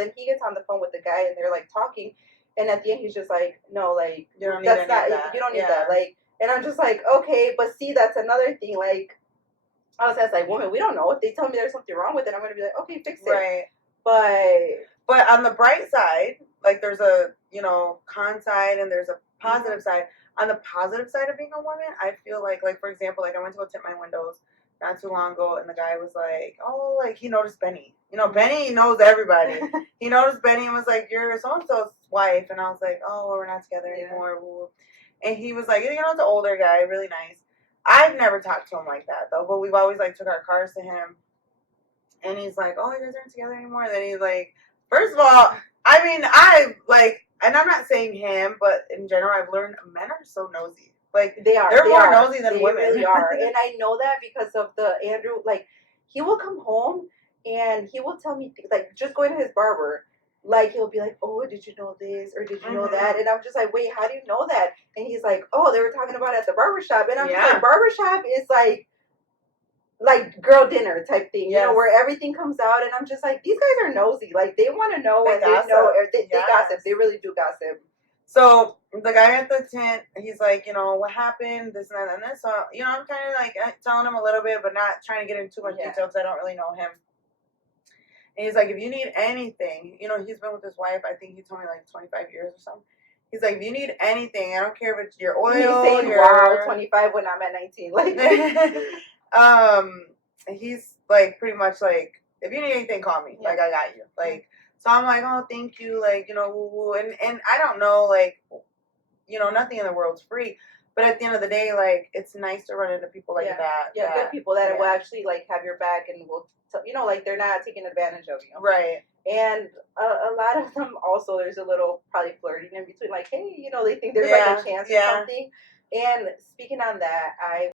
then he gets on the phone with the guy, and they're like talking, and at the end he's just like, no, like You don't need that's any not of that. you don't need that, like, and I'm just like, okay, but see, that's another thing, like. I was as like, woman, we don't know. If they tell me there's something wrong with it, I'm gonna be like, okay, fix it. Right. But on the bright side, like there's a, you know, con side and there's a positive side. On the positive side of being a woman, I feel like for example, like I went to go tint my windows not too long ago, and the guy was like, oh, like he noticed Benny. You know, Benny knows everybody. He noticed Benny and was like, you're so and so's wife, and I was like, oh, well, we're not together anymore. And he was like, you know, it's an older guy, really nice. I've never talked to him like that though, but we've always like took our cars to him. And he's like, oh, you guys aren't together anymore? And then he's like, first of all, I mean, I like, and I'm not saying him, but in general, I've learned men are so nosy. Like, they're more nosy than women. They really are. And I know that because of the Andrew, like, he will come home and he will tell me, like, just going to his barber, like, he'll be like, oh, did you know this? Or did you know that? And I'm just like, wait, how do you know that? And he's like, oh, they were talking about it at the barbershop. And I'm just like, barbershop is like girl dinner type thing, you know, where everything comes out, and I'm just like, these guys are nosy. Like, they want to know, and they know, they gossip. They really do gossip. So the guy at the tent, he's like, you know, what happened, this and that and this. So, you know, I'm kind of like telling him a little bit, but not trying to get into too much detail because I don't really know him. And he's like, if you need anything, you know, he's been with his wife, I think he told me like 25 years or something. He's like, if you need anything, I don't care if it's your oil. He's saying, wow, 25 when I'm at 19. Like, he's like pretty much like, if you need anything, call me. Like, I got you. Like, so I'm like, oh, thank you. Like, you know, woo woo. And I don't know, like, you know, nothing in the world's free. But at the end of the day, like, it's nice to run into people like that. Yeah, good people that will actually, like, have your back and will, you know, like, they're not taking advantage of you. Right. And a lot of them also, there's a little probably flirting in between, like, hey, you know, they think there's like a chance or something. And speaking on that, I